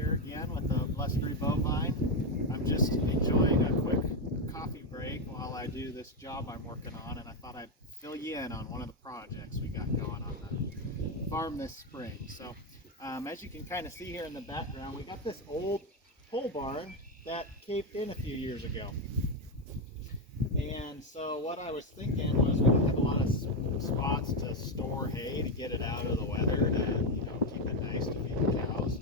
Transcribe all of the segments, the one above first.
here again with the Blustery Bovine. I'm just enjoying a quick coffee break while I do this job I'm working on, and I thought I'd fill you in on one of the projects we got going on the farm this spring. So as you can kind of see here in the background, we got this old pole barn that caved in a few years ago. And so what I was thinking was we don't have a lot of spots to store hay to get it out of the weather to keep it nice to feed the cows.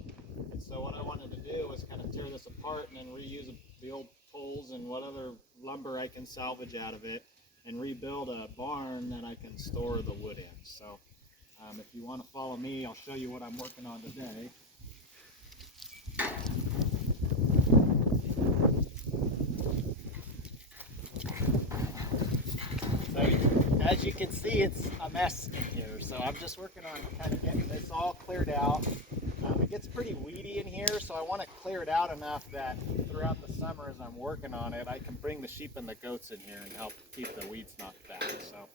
And so what I wanted to do was kind of tear this apart and then reuse the old poles and what other lumber I can salvage out of it and rebuild a barn that I can store the wood in. So if you want to follow me, I'll show you what I'm working on today. As you can see, it's a mess in here, so I'm just working on kind of getting this all cleared out. It gets pretty weedy in here, so I want to clear it out enough that throughout the summer as I'm working on it, I can bring the sheep and the goats in here and help keep the weeds knocked back. So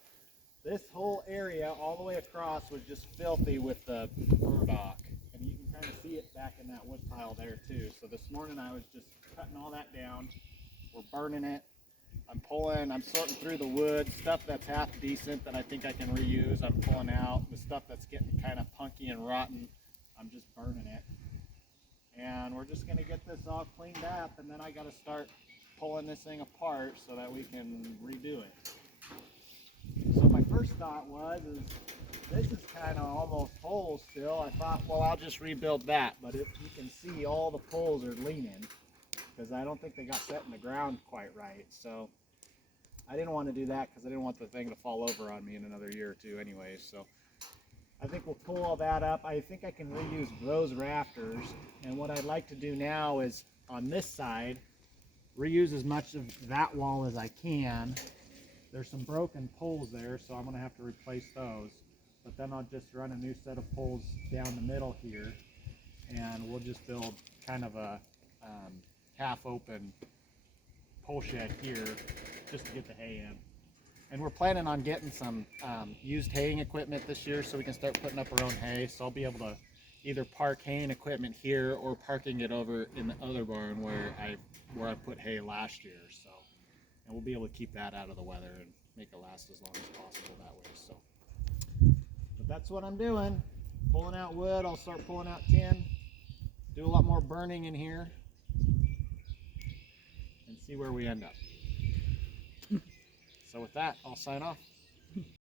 this whole area all the way across was just filthy with the burdock, and you can kind of see it back in that wood pile there too. So this morning I was just cutting all that down. We're burning it. I'm sorting through the wood, stuff that's half decent that I think I can reuse, I'm pulling out. The stuff that's getting kind of punky and rotten, I'm just burning it. And we're just gonna get this all cleaned up, and then I gotta start pulling this thing apart so that we can redo it. So my first thought is this is kind of almost whole still. I thought, well, I'll just rebuild that, but if you can see, all the poles are leaning because I don't think they got set in the ground quite right. So I didn't want to do that because I didn't want the thing to fall over on me in another year or two anyway. So I think we'll pull all that up. I think I can reuse those rafters. And what I'd like to do now is on this side, reuse as much of that wall as I can. There's some broken poles there, so I'm going to have to replace those. But then I'll just run a new set of poles down the middle here, and we'll just build kind of a half-open pole shed here just to get the hay in. And we're planning on getting some used haying equipment this year so we can start putting up our own hay. So I'll be able to either park haying equipment here or parking it over in the other barn where I put hay last year. So, and we'll be able to keep that out of the weather and make it last as long as possible that way. So, but that's what I'm doing. Pulling out wood. I'll start pulling out tin. Do a lot more burning in here. And see where we end up. So with that, I'll sign off.